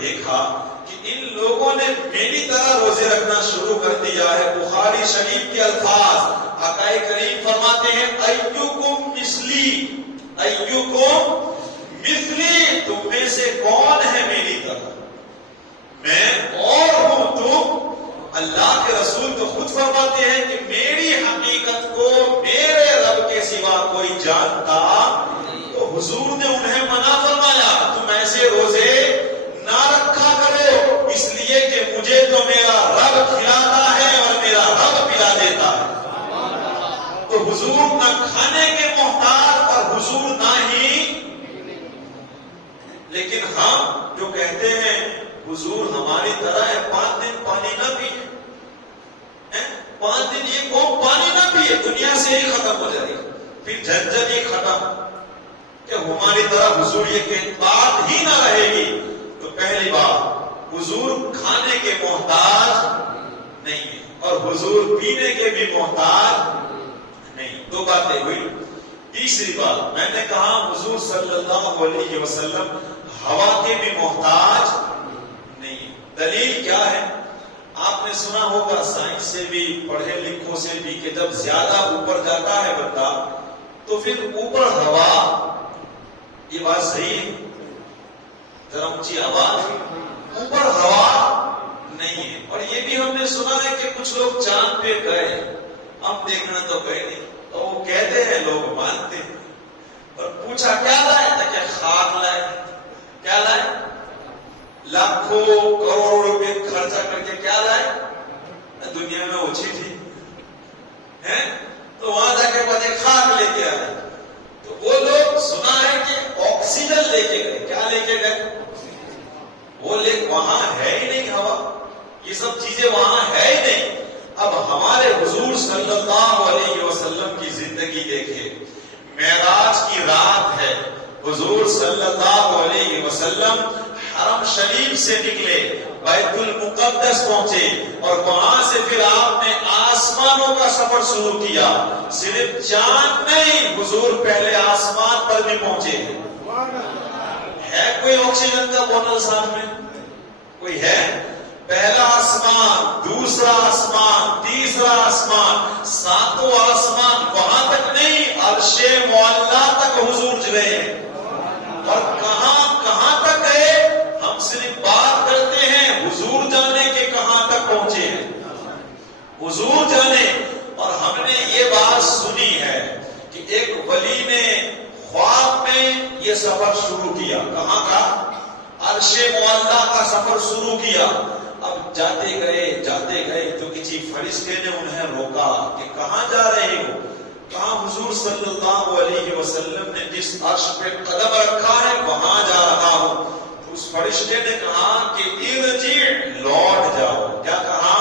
دیکھا کہ ان لوگوں نے میری طرح روزے رکھنا شروع کر دیا ہے. بخاری شریف کے الفاظ آقا کریم فرماتے ہیں ایوکم مثلی، ایوکم مثلی، تم میں سے کون ہے میری طرح؟ میں اور ہوں تم. اللہ کے رسول تو خود فرماتے ہیں کہ میری حقیقت کو میرے رب کے سوا کوئی جانتا. تو حضور نے انہیں منع فرمایا تم ایسے روزے نہ رکھا کرو، اس لیے کہ مجھے تو میرا رب کھلاتا ہے اور میرا رب پلا دیتا ہے. تو حضور نہ کھانے کے محتاج اور حضور نہ ہی. لیکن ہم جو کہتے ہیں حضور ہماری طرح ہے 5 دن پانی نہ پیے، 5 دن یہ قوم پانی نہ پیے دنیا سے ہی ختم ہو جائے گی، پھر جھنجھٹ ہی ختم کہ ہماری طرح حضور یہ بات ہی نہ رہے گی. تو پہلی بات حضور کھانے کے محتاج نہیں ہے اور حضور پینے کے بھی محتاج نہیں. 2 باتیں ہوئی. تیسری بات میں نے کہا حضور صلی اللہ علیہ وسلم ہوا کے بھی محتاج نہیں. دلیل کیا ہے؟ آپ نے سنا ہوگا سائنس سے بھی پڑھے لکھوں سے بھی کہ جب زیادہ اوپر جاتا ہے بندہ تو پھر اوپر ہوا، یہ بات صحیح ہے؟ ذرا اونچی آواز، اوپر ہوا نہیں ہے. اور یہ بھی ہم نے سنا ہے کہ کچھ لوگ چاند پہ گئے، ہم دیکھنا تو گئے نہیں، تو وہ کہتے ہیں لوگ مانتے ہیں. اور پوچھا کیا لائے تھا؟ کہ خاک لائے. کیا لائے؟ لاکھوں کروڑوں روپے خرچہ کر کے کیا لائے؟ دنیا میں اوچھی تھی تو وہاں جا کے بچے خاک لے کے آئے. تو وہ لوگ سنا ہے کہ آکسیجن لے کے گئے. کیا لے کے گئے؟ وہ وہاں ہے ہی نہیں ہوا، یہ سب چیزیں وہاں ہے ہی نہیں. اب ہمارے حضور صلی اللہ علیہ وسلم کی زندگی دیکھیں، معراج کی رات ہے، حضور صلی اللہ علیہ وسلم حرم شریف سے نکلے، بیت المقدس پہنچے اور وہاں سے پھر آپ نے آسمانوں کا سفر شروع کیا. صرف چاند نہیں، حضور پہلے آسمان پر بھی پہنچے. ہے کوئی آکسیجن کا بوتل ساتھ میں؟ کوئی ہے؟ پہلا آسمان، دوسرا آسمان، تیسرا آسمان، 7واں آسمان، وہاں تک نہیں، عرش معلی تک حضور چلے. اور کہاں کہاں تک گئے؟ ہم صرف بات کرتے ہیں، حضور جانے کے کہاں تک پہنچے ہیں، حضور جانے. اور ہم نے یہ بات سنی ہے کہ ایک ولی نے خواب میں یہ سفر شروع کیا. کہاں کا؟ عرش معلی کا سفر شروع کیا. اب جاتے گئے تو کسی فرشتے نے انہیں روکا کہ کہاں جا رہے ہو؟ کہاں حضور صلی اللہ علیہ وسلم نے جس عرش پہ قدم رکھا ہے وہاں جا رہا ہوں. تو اس فرشتے نے کہا کہ ارجع، لوٹ جاؤ. کیا کہا؟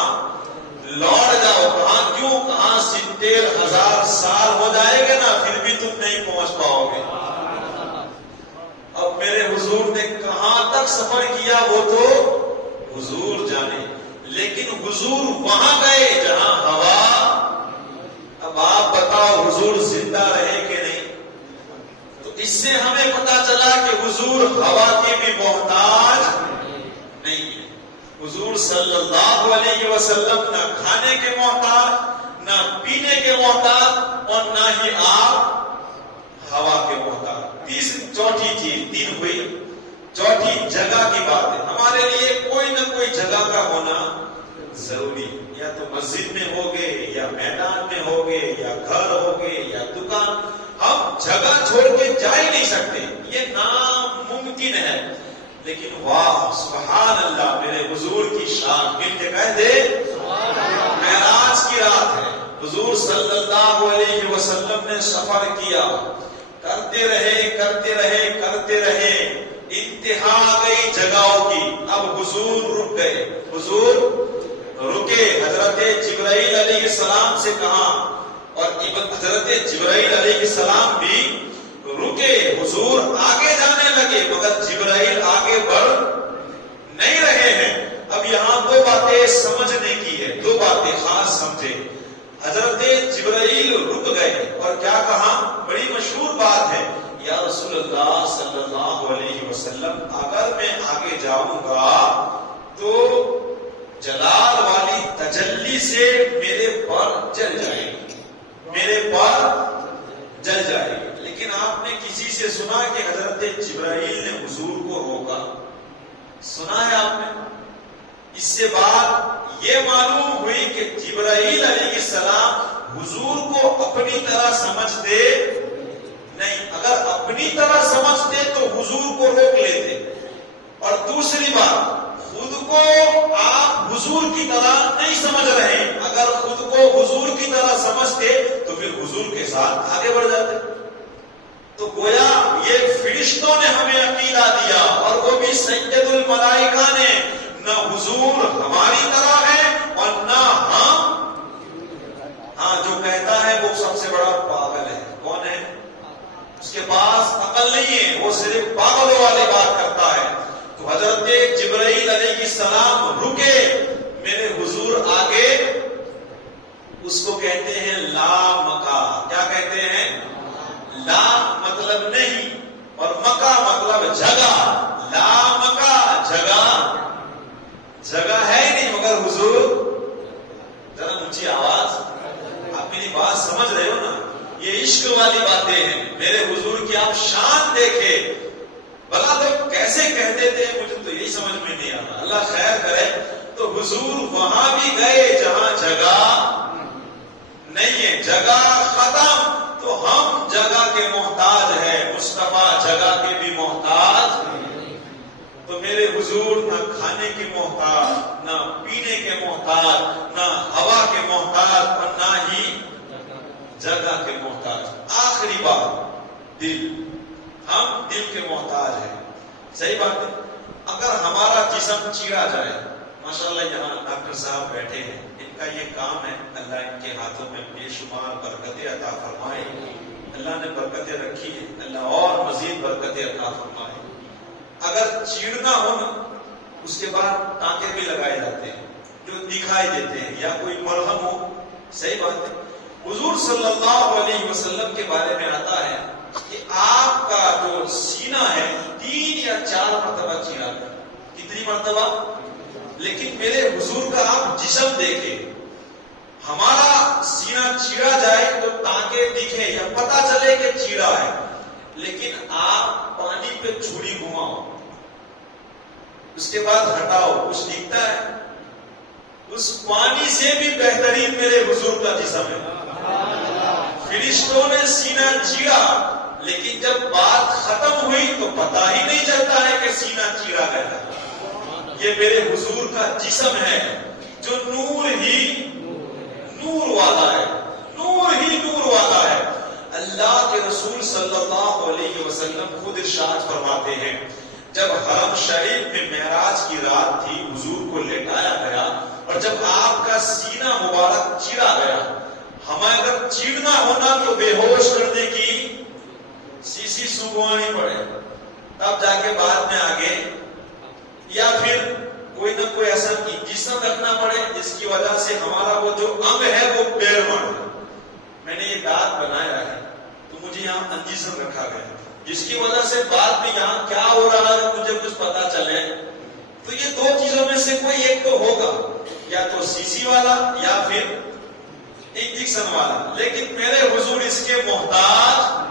لوٹ جاؤ. کہاں کیوں؟ کہاں 70,000 سال ہو جائے گا نا پھر بھی تم نہیں پہنچ پاؤ گے. اب میرے حضور نے کہاں تک سفر کیا وہ تو حضور جانے. لیکن حضور وہاں گئے جہاں ہوا. اب آپ بتاؤ حضور زندہ رہے کہ نہیں؟ تو اس سے ہمیں پتا چلا کہ حضور ہوا کے بھی محتاج نہیں ہے. حضور صلی اللہ علیہ وسلم نہ کھانے کے محتاج، نہ پینے کے محتاج، اور نہ ہی آپ ہوا کے محتاج. چوتھی چیز 3 ہوئی. چوتھی جگہ کی بات ہے. ہمارے لیے کوئی نہ کوئی جگہ کا ہونا ضروری، یا تو مسجد میں ہوگے، یا میدان میں ہوگے، یا گھر ہوگے، یا دکان. ہم جگہ چھوڑ کے جا ہی نہیں سکتے، یہ ناممکن ہے. لیکن واہ سبحان اللہ، میرے حضور کی شان مل کے کہہ دے. معراج کی رات ہے، حضور صلی اللہ علیہ وسلم نے سفر کیا، کرتے رہے، انتہا گئی جگہوں کی. اب حضور رک گئے. حضور رکے. حضرت جبرائیل علیہ السلام سے کہا اور حضرت جبرائیل علیہ السلام بھی رکے. حضور آگے جانے لگے مگر جبرائیل آگے بڑھ نہیں رہے ہیں. اب یہاں 2 باتیں سمجھنے کی ہے، 2 باتیں خاص سمجھے. حضرت جبرائیل رک گئے اور کیا کہا؟ بڑی مشہور بات ہے، یا رسول اللہ صلی اللہ علیہ وسلم وسلم اگر میں آگے جاؤں گا تو جلال والی تجلی سے میرے پر جل جائے گی، میرے پر جل جائے گی۔ لیکن آپ نے کسی سے سنا کہ حضرت جبرائیل نے حضور کو روکا؟ سنا ہے آپ نے؟ اس سے بات یہ معلوم ہوئی کہ جبرائیل علیہ السلام حضور کو اپنی طرح سمجھتے نہیں، اگر اپنی طرح سمجھتے تو حضور کو روک لیتے۔ اور دوسری بات، خود کو آپ حضور کی طرح نہیں سمجھ رہے، اگر خود کو حضور کی طرح سمجھتے تو پھر حضور کے ساتھ آگے بڑھ جاتے۔ تو گویا یہ فرشتوں نے ہمیں عقیدہ دیا، اور وہ بھی سید الملائکہ نے، نہ حضور ہماری طرح ہے اور نہ ہم۔ ہاں، جو کہتا ہے وہ سب سے بڑا پاگل ہے۔ کون ہے؟ اس کے پاس عقل نہیں ہے، وہ صرف پاگلوں والی بات کرتا ہے۔ تو حضرت جبرائیل علیہ السلام رکے، میرے حضور آگے، اس کو کہتے ہیں لا مکا۔ کیا کہتے ہیں؟ لا مطلب نہیں، اور مکا مطلب جگہ۔ لا مکا جگہ، جگہ ہے ہی نہیں مگر حضور۔ ذرا اونچی آواز، آپ میری بات سمجھ رہے ہو نا؟ یہ عشق والی باتیں ہیں۔ میرے حضور کی آپ شان دیکھے، بلا تو کیسے کہتے تھے مجھے تو یہی سمجھ میں نہیں آتا، اللہ خیر کرے۔ تو حضور وہاں بھی گئے جہاں جگہ نہیں ہے، جگہ ختم۔ تو ہم جگہ کے محتاج ہیں، مصطفیٰ جگہ کے بھی محتاج۔ تو میرے حضور نہ کھانے کے محتاج، نہ پینے کے محتاج، نہ ہوا کے محتاج، اور نہ ہی جگہ کے محتاج۔ آخری بات، دل، ہم دل کے محتاج ہیں۔ صحیح بات ہے؟ اگر ہمارا جسم چیرا جائے، ماشاءاللہ یہاں ڈاکٹر صاحب بیٹھے ہیں، ان کا یہ کام ہے، اللہ ان کے ہاتھوں میں بے شمار برکتیں عطا فرمائے۔ اللہ نے برکتیں رکھی ہے، اللہ اور مزید برکتیں عطا فرمائے۔ اگر چیڑنا ہو نا، اس کے بعد ٹانکے بھی لگائے جاتے ہیں جو دکھائی دیتے ہیں، یا کوئی مرہم ہو۔ صحیح بات ہے؟ حضور صلی اللہ علیہ وسلم کے بارے میں آتا ہے کہ آپ کا جو سینہ ہے 3 یا 4 مرتبہ چیرا، کتنی مرتبہ؟ لیکن میرے حضور کا آپ جسم دیکھیں، ہمارا سینہ چیرا جائے تو ٹانکے دکھے یا پتا چلے کہ چیرا ہے، لیکن آپ پانی پہ چھری گھماؤ، اس کے بعد ہٹاؤ، کچھ دکھتا ہے؟ اس پانی سے بھی بہترین میرے حضور کا جسم ہے۔ فرشتوں نے سینہ چیرا، لیکن جب بات ختم ہوئی تو پتا ہی نہیں چلتا ہے کہ سینہ چیرا گیا۔ یہ میرے حضور کا جسم ہے جو نور ہی نور والا ہے، نور ہی نور والا ہے۔ اللہ کے رسول صلی اللہ علیہ وسلم خود ارشاد فرماتے ہیں، جب حرم شریف میں معراج کی رات تھی، حضور کو لٹایا گیا، اور جب آپ کا سینہ مبارک چیرا گیا، ہمیں اگر چیرنا ہونا تو بے ہوش کرنے کی سی سوگوانی پڑے، تب جا کے بعد میں آگے، یا پھر کوئی نہ کوئی ایسا انجیکشن رکھنا پڑے جس کی وجہ سے ہمارا وہ جو انگ ہے وہ پیر مار دے۔ میں نے یہ دانت بنایا ہے تو مجھے یہاں انجیکشن رکھا گیا، جس کی وجہ سے بعد میں یہاں کیا ہو رہا ہے مجھے کچھ پتا چلے۔ تو یہ 2 چیزوں میں سے کوئی ایک تو ہوگا، یا تو سی والا یا پھر انجیکشن والا۔ لیکن میرے حضور اس کے محتاج،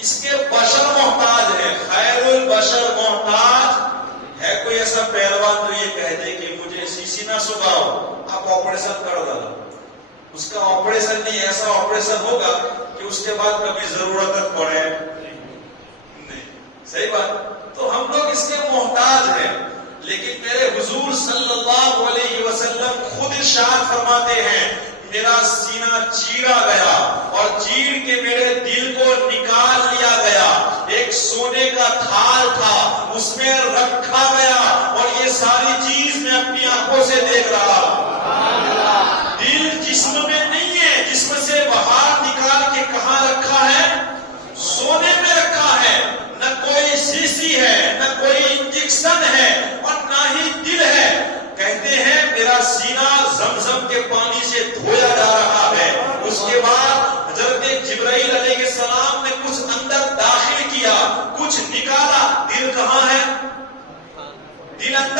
اس کے بشر محتاج ہے، خیر البشر محتاج ہے۔ کوئی ایسا پہلوان جو یہ کہہ دے کہ مجھے سی نہ سکھاؤ، آپ آپریشن کر دو، اس کا آپریشن نہیں، ایسا آپریشن ہوگا کہ اس کے بعد کبھی ضرورت پڑے نہیں۔ صحیح بات؟ تو ہم لوگ اس کے محتاج ہیں، لیکن میرے حضور صلی اللہ علیہ وسلم خود ارشاد فرماتے ہیں، میرا سینہ چیرا گیا اور چیر کے میرے دل کو نکال لیا گیا، ایک سونے کا تھال تھا اس میں رکھا گیا، اور یہ ساری چیز میں اپنی آنکھوں سے دیکھ رہا ہوں۔ دل جسم میں نہیں ہے، جسم سے باہر نکال کے کہاں رکھا ہے؟ سونے میں رکھا ہے۔ نہ کوئی شیشی ہے، نہ کوئی انجیکشن ہے، اور نہ ہی دل ہے۔ کہتے ہیں میرا سینہ زمزم کے پانی سے دھویا جا رہا ہے۔ اس کے بعد حضرت جبرائیل علیہ السلام نے کچھ اندر داخل کیا، کچھ نکالا۔ دل کہاں ہے؟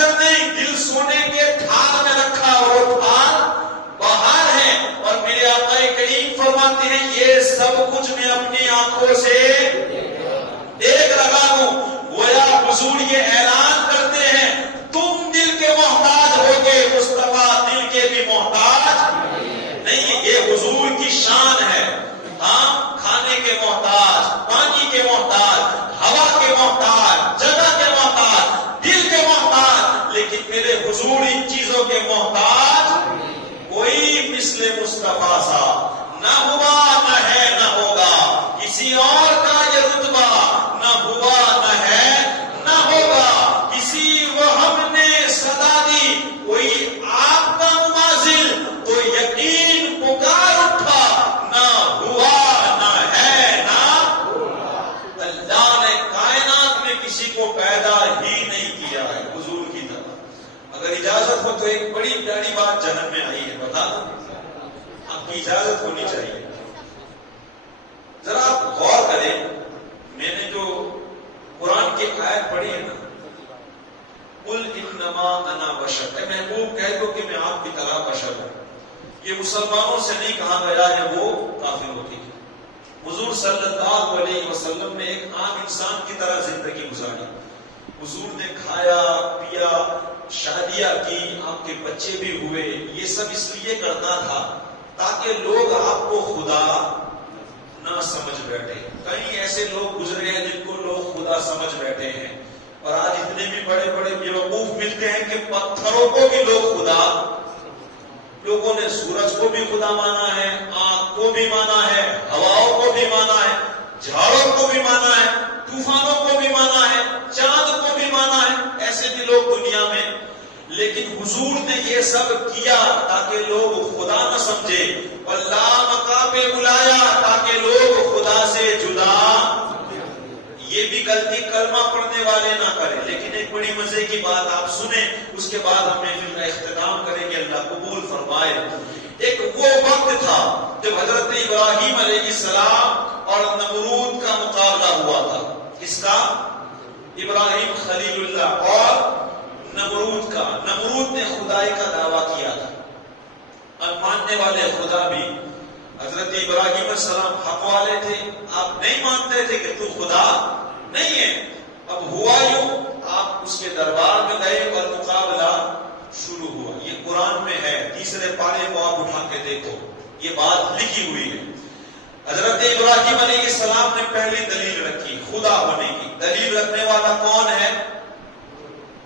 اندر نہیں، دل سونے کے تھال میں رکھا، وہ تھال باہر ہے. اور میرے آقا کریم فرماتے ہیں یہ سب کچھ میں اپنی آنکھوں سے دیکھ رہا ہوں. گویا حضور یہ اعلان کرتے ہیں تم دل کے محتاج ہوگے، مصطفیٰ دل کے بھی محتاج نہیں. یہ حضور کی شان ہے. ہم کھانے کے محتاج، پانی کے محتاج، ہوا کے محتاج، جگہ کے محتاج، دل کے محتاج، لیکن میرے حضور ان چیزوں کے محتاج کوئی مثل مصطفیٰ سا نہ ہوا، نہ ہے، نہ ہوگا. کسی اور کا یہ رتبہ نہ ہوا، نہ ہے، نہ ہوگا. کسی وہ ہم نے صدا دی کوئی آپ کا مماثل، تو یقین پکار اٹھا نہ ہوا، نہ ہے، نہ اللہ نے کائنات میں کسی کو پیدا ہی نہیں کیا ہے حضور کی طرح. اگر اجازت ہو تو ایک بڑی پیاری بات ذہن میں آئی ہے، بتا دوں. آپ کی اجازت ہونی چاہیے. ذرا آپ غور کریں، میں نے جو قرآن کی آیت پڑھی ہے نا، قل انما انا بشر، اے محبوب کہہ دو کہ میں آپ کی طرح بشر ہوں. یہ مسلمانوں سے نہیں کہا گیا ہے، وہ کافروں کی. حضور صلی اللہ علیہ وسلم نے ایک عام انسان کی طرح زندگی گزاری. حضور نے کھایا پیا، شادیاں کی، آپ کے بچے بھی ہوئے. یہ سب اس لیے کرتا تھا تاکہ لوگ آپ کو خدا نہ سمجھ بیٹھے. کئی ایسے لوگ گزرے ہیں جن کو لوگ خدا سمجھ بیٹھے ہیں، اور آج اتنے بھی بڑے بڑے بیوقوف ملتے ہیں کہ پتھروں کو بھی لوگ خدا. لوگوں نے سورج کو بھی خدا مانا ہے، آگ کو بھی مانا ہے، ہواؤں کو بھی مانا ہے، جھاڑوں کو بھی مانا ہے، طوفانوں کو بھی مانا ہے، چاند کو بھی مانا ہے. ایسے بھی لوگ دنیا میں. لیکن حضور نے یہ سب کیا تاکہ لوگ خدا نہ سمجھے، اور لا مقام پہ بلایا تاکہ لوگ خدا سے جدا. یہ بھی غلطی کلمہ پڑھنے والے نہ کریں. لیکن ایک بڑی مزے کی بات آپ سنیں، اس کے بعد ہم محفل کا اختتام کریں گے. اللہ قبول فرمائے. ایک وہ وقت تھا جب حضرت ابراہیم علیہ السلام اور نمرود کا مقابلہ ہوا تھا. کس کا؟ ابراہیم خلیل اللہ اور نمرود کا. نمرود نے خدائی کا دعویٰ کیا تھا، اور ماننے والے خدا بھی. حضرت ابراہیم علیہ السلام حق والے تھے، آپ نہیں مانتے تھے کہ تو خدا نہیں ہے. اب ہوا یوں، آپ اس کے دربار میں گئے اور مقابلہ شروع ہوا. یہ قرآن میں ہے، تیسرے پارے کو آپ اٹھا کے دیکھو، یہ بات لکھی ہوئی ہے. حضرت ابراہیم علیہ السلام نے پہلی دلیل رکھی خدا ہونے کی. دلیل رکھنے والا کون ہے؟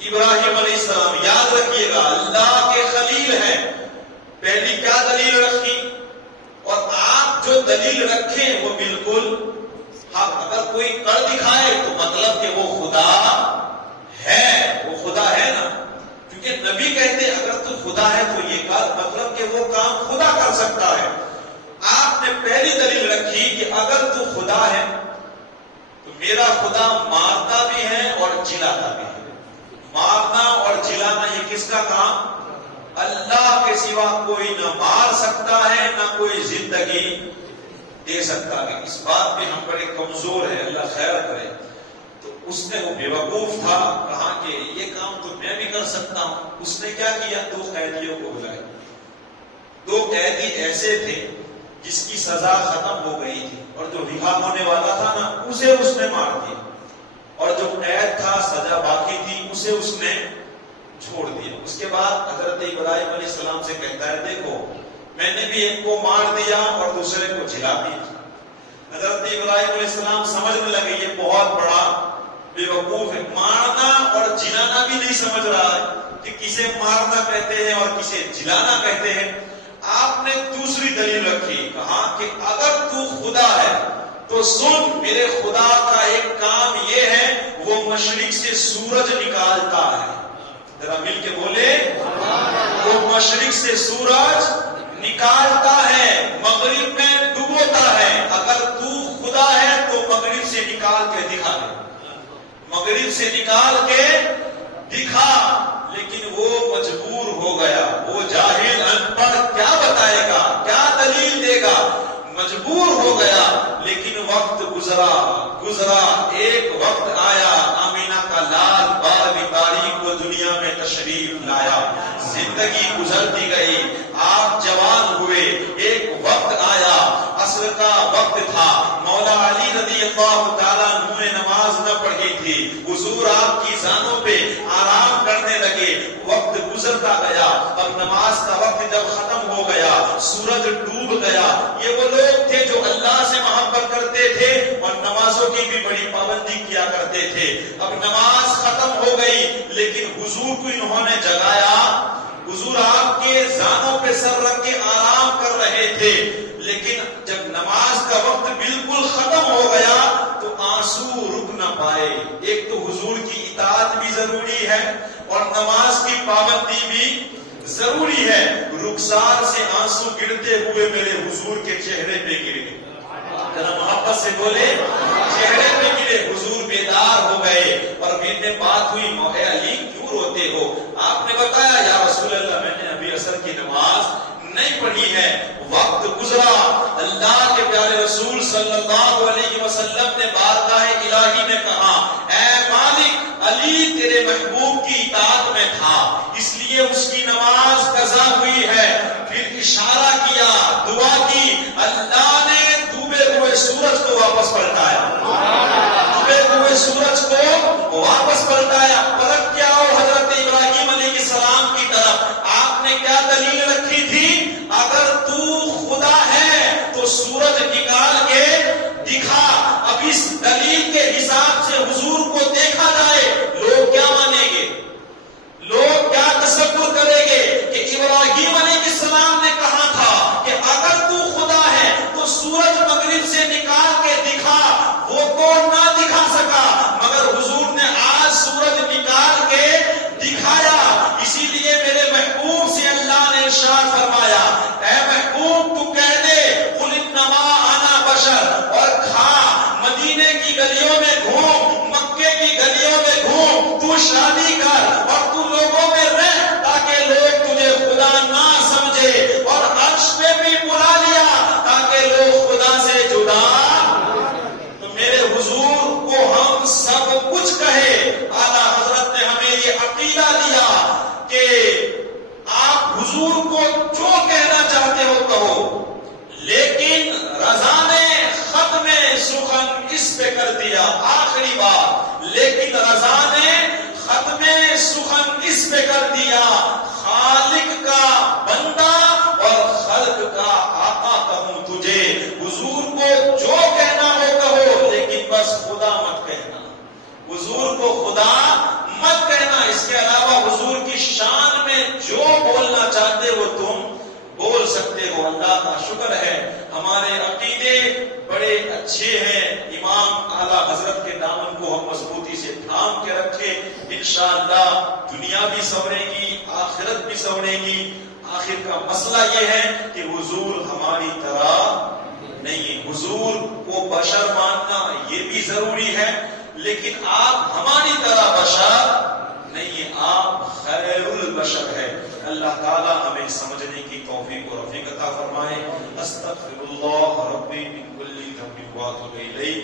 ابراہیم علیہ السلام. یاد رکھیے گا اللہ کے خلیل ہیں. پہلی کیا دلیل رکھی؟ اور آپ جو دلیل رکھیں وہ بالکل حق. اگر کوئی کر دکھائے تو مطلب کہ وہ خدا ہے، وہ خدا ہے نا. کیونکہ نبی کہتے اگر تو خدا ہے تو یہ کر، مطلب کہ وہ کام خدا کر سکتا ہے. آپ نے پہلی دلیل رکھی کہ اگر تو خدا ہے تو میرا خدا مارتا بھی ہے اور جلاتا بھی ہے. مارنا اور جلانا یہ کس کا کام؟ اللہ کے سوا کوئی نہ مار سکتا ہے، نہ کوئی زندگی دے سکتا ہے. اس بات میں ہم بڑے کمزور ہیں، اللہ خیر کرے. تو اس نے وہ بیوقوف تھا، کہا کہ یہ کام تو میں بھی کر سکتا ہوں. اس نے کیا کیا؟ 2 قیدیوں کو بلائے. 2 قیدی ایسے تھے جس کی سزا ختم ہو گئی تھی، اور جو رہا ہونے والا تھا نا اسے اس نے مار دیا، اور جو قید تھا سزا باقی تھی اسے اس نے چھوڑ دیا. اس کے بعد حضرت ابراہیم علیہ السلام سے کہتا ہے دیکھو میں نے بھی ایک کو مار دیا اور دوسرے کو جلا دیا. حضرت ابراہیم علیہ السلام سمجھنے لگے یہ بہت بڑا بیوقوف ہے، مارنا اور جلانا بھی نہیں سمجھ رہا ہے کہ کسے مارنا کہتے ہیں اور کسے جلانا کہتے ہیں. آپ نے دوسری دلیل رکھی، کہا کہ اگر تو خدا ہے تو سن، میرے خدا کا ایک کام یہ ہے وہ مشرق سے سورج نکالتا ہے. ذرا مل کے بولے، وہ مشرق سے سورج نکالتا ہے، مغرب میں ڈبوتا ہے. اگر تو خدا ہے تو مغرب سے نکال کے دکھا دے، مغرب سے نکال کے دکھا. لیکن وہ مجبور ہو گیا، وہ جاہل ان پڑھ کیا بتائے گا، کیا دلیل دے گا، مجبور ہو گیا. لیکن وقت گزرا، ایک وقت آیا آمینہ کا لال 12 تاریخ کو دنیا میں تشریف لایا. زندگی گزرتی گئی, آپ جوان ہوئے, ایک وقت آیا, عصر کا وقت تھا, مولا علی رضی اللہ تعالیٰ عنہ نے نماز نہ پڑھی تھی, حضور آپ کی زانوں پہ آرام کرنے لگے, وقت گزرتا گیا, اب نماز کا وقت جب ختم ہو گیا, سورج ڈوب گیا. یہ وہ لوگ تھے جو اللہ سے محبت کرتے تھے اور نمازوں کی بھی بڑی پابندی کیا کرتے تھے. اب نماز ختم ہو گئی, لیکن حضور کو انہوں نے جگایا. حضور آپ کے زانوں پہ سر رکھ کے آرام کر رہے تھے, لیکن جب نماز کا وقت بالکل ختم ہو گیا تو آنسو رک نہ پائے. ایک تو حضور کی اطاعت بھی ضروری ہے اور نماز کی پابندی بھی ضروری ہے. رخسار سے آنسو گرتے ہوئے میرے حضور کے چہرے پہ گرے. ذرا محبت سے بولے, چہرے پہ گرے. حضور بیدار ہو گئے اور پھر نے بات ہوئی, مولا علی کیوں روتے ہو؟ آپ نے بتایا, یا رسول اللہ میں نے ابھی عصر کی نماز نہیں پڑھی ہے, وقت گزرا. اللہ کے پیارے رسول صلی اللہ علیہ وسلم نے بارگاہ الہی میں کہا, اے مالک, علی تیرے محبوب کی اطاعت میں تھا, اس لیے اس کی نماز قضا ہوئی ہے. پھر اشارہ کیا, دعا کی, اللہ نے ڈوبے ہوئے سورج کو واپس پلٹایا. ڈوبے ہوئے سورج کو واپس پلٹایا. پلٹ کیا ہو حضرت ابراہیم علیہ السلام کی طرف. آپ نے کیا دلیل رکھی تھی؟ اگر تو خدا ہے تو سورج نکال کے دکھا. اب اس دلیل کے حساب سے حضور کو دیکھا جائے, لوگ کیا مانیں گے؟ لوگ کیا تصور کریں گے کہ ابراہیم علیہ السلام نے کہا تھا کہ اگر تو خدا ہے تو سورج مغرب سے نکال کے دکھا. وہ تو نہ دکھا سکا, مگر حضور نے آج سورج نکال کے دکھایا. اسی لیے میرے محبوب سے اللہ نے ارشاد فرمایا, اے محبوب تو کہہ دے, قل انما انا بشر, اور کھا, مدینے کی گلیوں میں گھوم, مکے کی گلیوں میں گھوم, تو شادی کر اور تو لوگوں میں رہ, تاکہ لوگ تجھے خدا نہ سمجھے. اور عرش پہ بھی بلا لیا تاکہ لوگ خدا سے جدا. تو میرے حضور کو ہم سب کچھ کہے. اعلیٰ حضرت نے ہمیں یہ عقیدہ دیا کہ آپ حضور کو جو کہنا چاہتے ہو کہو, لیکن رضا نے ختم سخن اس پہ کر دیا. آخری بات, لیکن رضا نے ختم سخن اس پہ کر دیا, خالق کا بندہ اور خلق کا آقا کہوں تجھے. حضور کو جو کہنا ہو کہو, لیکن بس خدا مت کہنا. حضور کو خدا مت کہنا. اس کے علاوہ حضور کی شان میں جو بولنا چاہتے ہو تم بول سکتے ہو. اللہ کا شکر ہے ہمارے عقیدے بڑے اچھے ہیں. امام اعلیٰ حضرت کے دامن کو ہم مضبوطی سے تھام کے رکھے, انشاءاللہ دنیا بھی سنورے گی, آخرت بھی سنورے گی. آخر کا مسئلہ یہ ہے کہ حضور ہماری طرح نہیں ہے. حضور کو بشر ماننا یہ بھی ضروری ہے, لیکن آپ ہماری طرح بشر نہیں ہے, آپ خیر البشر ہے. اللہ تعالی ہمیں سمجھنے کی توفیق و رفیق عطا فرمائے. استغفر اللہ ربی من کل ذنب واتوب الیہ.